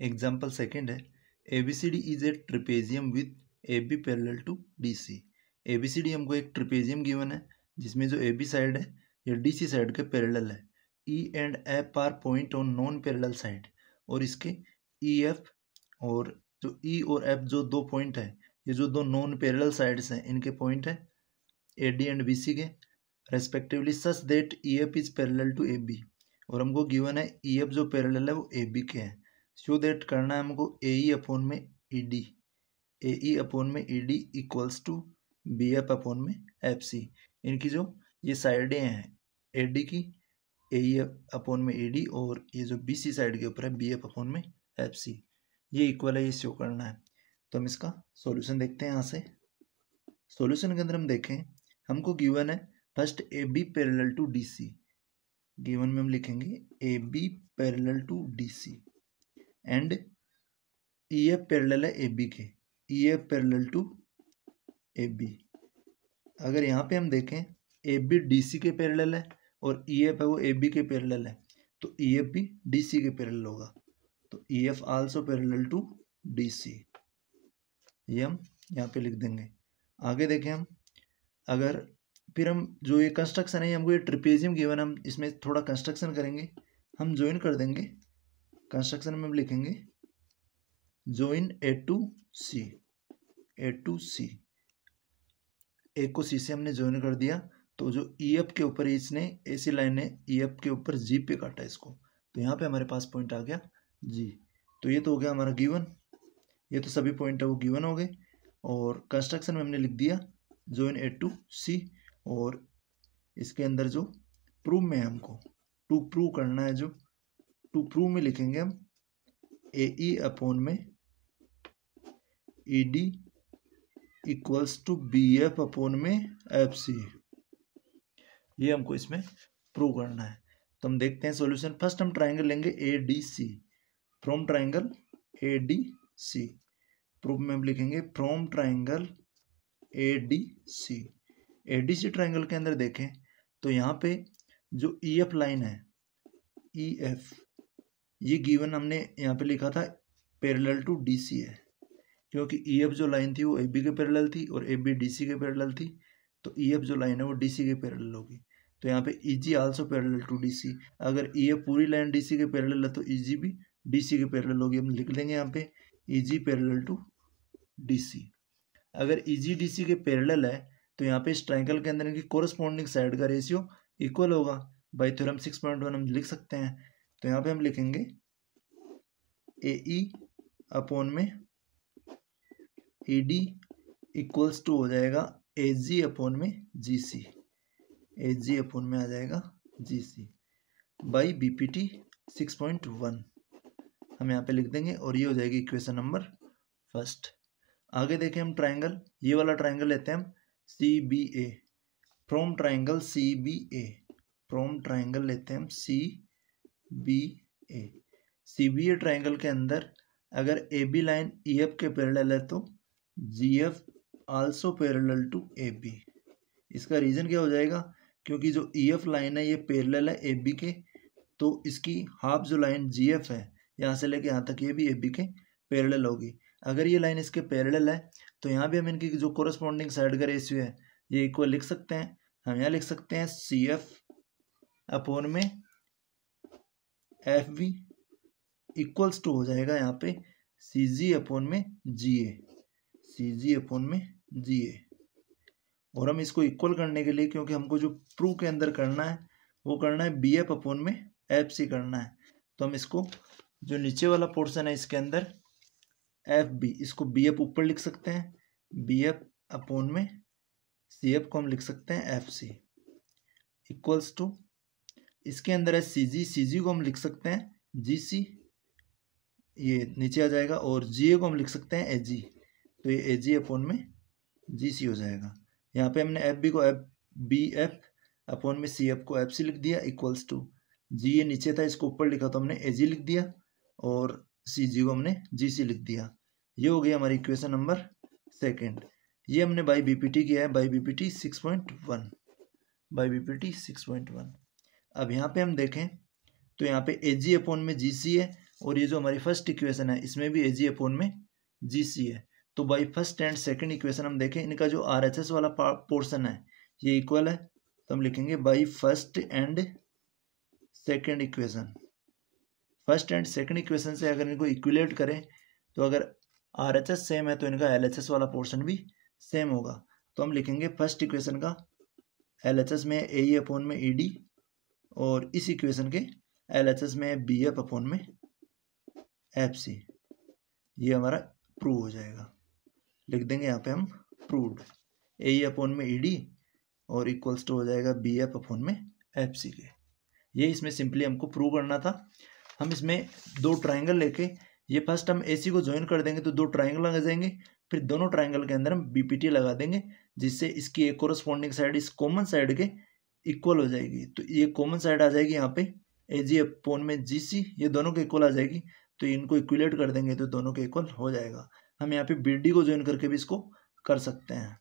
Example second है ABCD is a trapezium with AB parallel to DC। ABCD हमको एक trapezium given है जिसमें जो AB साइड है ये DC साइड के पैरेलल है। E and F are point on non parallel side, और इसके EF और जो E और F जो दो पॉइंट है, ये जो दो नॉन पैरेलल साइड्स हैं इनके पॉइंट है AD एंड BC के respectively, such that EF is parallel to AB। और हमको गिवन है EF जो पैरेलल है वो AB के हैं। सो दैट करना है हमको AE अपॉन में ED, AE अपॉन में ED equals to BF upon में FC। इनकी जो ये साइडें हैं AD की, AE अपॉन में ED, और ये जो BC साइड के ऊपर है BF अपॉन में FC, ये इक्वल है, ये शो करना है। तो हम इसका सॉल्यूशन देखते हैं। यहाँ से सॉल्यूशन के अंदर हम देखें, हमको गिवन है first AB parallel to DC। Given में हम लिखेंगे AB parallel to DC and EF parallel है AB के, EF पैरेलल टू AB। अगर यहाँ पे हम देखें AB DC के पैरेलल है और EF है वो AB के पैरेलल है, तो EF भी DC के पैरेलल होगा, तो EF also parallel to DC, ये हम यहाँ पे लिख देंगे। आगे देखें हम, अगर फिर हम जो ये कंस्ट्रक्शन है हमको ये ट्रिपेजियम गिवन, हम इसमें थोड़ा कंस्ट्रक्शन करेंगे, हम ज्वाइन कर देंगे। कंस्ट्रक्शन में हम लिखेंगे join A to C, A to C, A को C से हमने ज्वाइन कर दिया, तो जो EF के ऊपर इसने ऐसी लाइन है EF के ऊपर G पे काटा इसको, तो यहाँ पे हमारे पास पॉइंट आ गया G। तो ये तो हो गया हमारा गिवन, ये तो सभी पॉइंट है वो गिवन हो गए। और कंस्ट्रक्शन में हमने लिख दिया ज्वाइन A टू C, और इसके अंदर जो प्रूव में हमको टू प्रूव करना है, जो टू प्रूव में लिखेंगे हम AE अपॉन में ED equals to BF upon में FC, ये हमको इसमें प्रूव करना है। तो हम देखते हैं सॉल्यूशन। फर्स्ट हम ट्राइंगल लेंगे ADC, from triangle ADC, proof में हम लिखेंगे from triangle ADC। ADC triangle के अंदर देखें तो यहाँ पे जो EF लाइन है EF, ये गिवन हमने यहाँ पे लिखा था पैरेलल टू DC है, क्योंकि EF जो लाइन थी वो AB के पैरेलल थी और AB DC के पैरेलल थी, तो EF जो लाइन है वो DC के पैरेलल होगी। तो यहाँ पे EG also parallel to DC, अगर EF पूरी लाइन DC के पैरेलल है तो EG भी DC के पैरेलल होगी। हम लिख देंगे यहाँ पे EG पैरेलल टू DC। अगर EG DC के पैरेलल है तो यहाँ पे इस ट्राइंगल के अंदर इनकी कोरस्पॉन्डिंग साइड का रेशियो इक्वल होगा, बाय थ्योरम 6.1 हम लिख सकते हैं। तो यहाँ पे हम लिखेंगे AE अपॉन में ED इक्वल्स टू हो जाएगा AG अपॉन में GC, AG अपॉन में आ जाएगा GC बाई BPT 6.1 हम यहाँ पे लिख देंगे, और ये हो जाएगी इक्वेशन नंबर फर्स्ट। आगे देखें हम ट्राइंगल, ये वाला ट्राइंगल लेते हैं हम CBA, from triangle CBA, from triangle लेते हैं हम CBA। CBA ट्राइंगल के अंदर अगर AB लाइन EF के पैरेलल है तो GF also parallel to AB। इसका रीजन क्या हो जाएगा, क्योंकि जो EF लाइन है ये पैरेलल है AB के, तो इसकी हाफ जो लाइन GF है यहाँ से लेके यहाँ तक ये भी AB के पैरेलल होगी। अगर ये लाइन इसके पैरेलल है तो यहाँ भी हम इनकी जो कोरस्पॉन्डिंग साइड का रेशियो है ये इक्वल लिख सकते हैं। हम यहाँ लिख सकते हैं CF अपॉन में FV इक्वल्स टू हो जाएगा यहाँ पे CG अपॉन में GA, CG अपॉन में GA। और हम इसको इक्वल करने के लिए, क्योंकि हमको जो प्रूव के अंदर करना है वो करना है BF अपॉन में FC करना है, तो हम इसको जो नीचे वाला पोर्शन है इसके अंदर FB, इसको BF ऊपर लिख सकते हैं, BF अपॉन में CF को हम लिख सकते हैं FC इक्वल्स टू, इसके अंदर है CG, CG को हम लिख सकते हैं GC, ये नीचे आ जाएगा, और GA को हम लिख सकते हैं AG, तो ये AG अपॉन में GC हो जाएगा। यहाँ पे हमने FB को BF अपॉन में CF को FC लिख दिया इक्वल्स टू, GA नीचे था इसको ऊपर लिखा तो हमने AG लिख दिया, और CG को हमने GC लिख दिया। ये हो गई हमारी इक्वेशन नंबर सेकेंड। ये हमने बाई BPT किया है, बाई BPT 6.1, बाई BPT 6.1। अब यहाँ पे हम देखें तो यहाँ पे AG अपॉन में GC है, और ये जो हमारी फर्स्ट इक्वेशन है इसमें भी AG अपॉन में GC है। तो by first and second equation हम देखें, इनका जो RHS वाला पोर्शन है ये इक्वल है, तो हम लिखेंगे by first and second equation. First and second equation से अगर इनको इक्विलेट करें तो अगर RHS सेम है तो इनका LHS वाला पोर्शन भी सेम होगा। तो हम लिखेंगे फर्स्ट इक्वेशन का LHS में AE अपॉन में ED और इस इक्वेशन के LHS में BF अपॉन में FC। ये हमारा प्रूव हो जाएगा, लिख देंगे यहाँ पे हम प्रूव्ड। AE अपॉन में ED और इक्वल्स टू हो जाएगा BF अपॉन में FC के। ये इसमें सिंपली हमको प्रूव करना था। हम इसमें दो ट्राइंगल लेके ये फर्स्ट हम AC को ज्वाइन कर देंगे तो दो ट्राइंगल लग जाएंगे, फिर दोनों ट्राइंगल के अंदर हम BPT लगा देंगे जिससे इसकी एक कोरस्पॉन्डिंग साइड इस कॉमन साइड के इक्वल हो जाएगी। तो ये कॉमन साइड आ जाएगी यहाँ पे AG अपॉन में GC, ये दोनों के इक्वल आ जाएगी। तो इनको इक्विलेट कर देंगे तो दोनों के इक्वल हो जाएगा। हम यहाँ पे BD को ज्वाइन करके भी इसको कर सकते हैं।